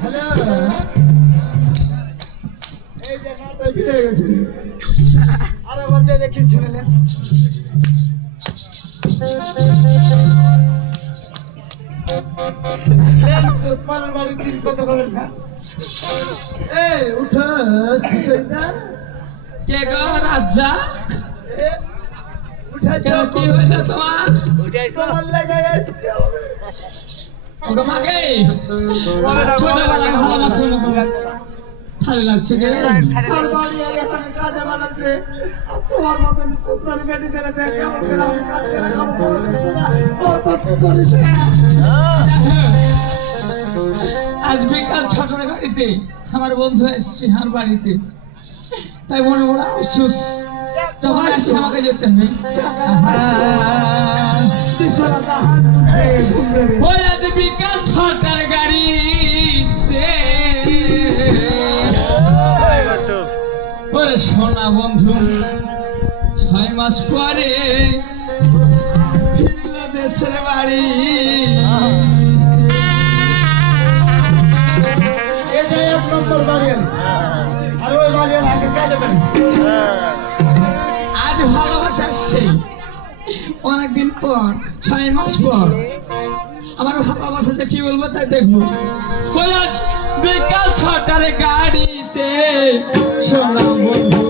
hello এই যে মাথায় ফিরে গেছে আরে বলতে দেখি শুনলেন পানের বাড়ি তিন কত করেন না এই উঠো সুচরিতা কে গো রাজা উঠাইছো কি হইলো তোমার তোমার লেগে এসছি ওগো মাগে ছোটবেলা ভালোবাসার মতো ভালো লাগছে গে আর বাড়ি আর এখানে কাজে বানাচ্ছে আর তোমার মতন সুন্দর মেয়ে ছেলে দেখে আমাকে আমি কাজ করে খাবো বলো কিছু না কত সুচরিতা আজ বিকাল 6টার গাড়িতে আমার বন্ধু এসছে আমার বাড়িতে তাই মনে মনে আফসোস যখন আসছে আমাকে যেতে হবে ওই আজ বিকাল 6টার গাড়িতে ওরে সোনা বন্ধু 6 মাস পরে ফিরল দেশের বাড়ি আজ ভালোবাসা সেই অনেকদিন পর 6 মাস পর আমার ভালোবাসা কি বলবো তাই দেখবো ওই আজ বিকাল 6টার গাড়িতে সোনা বন্ধু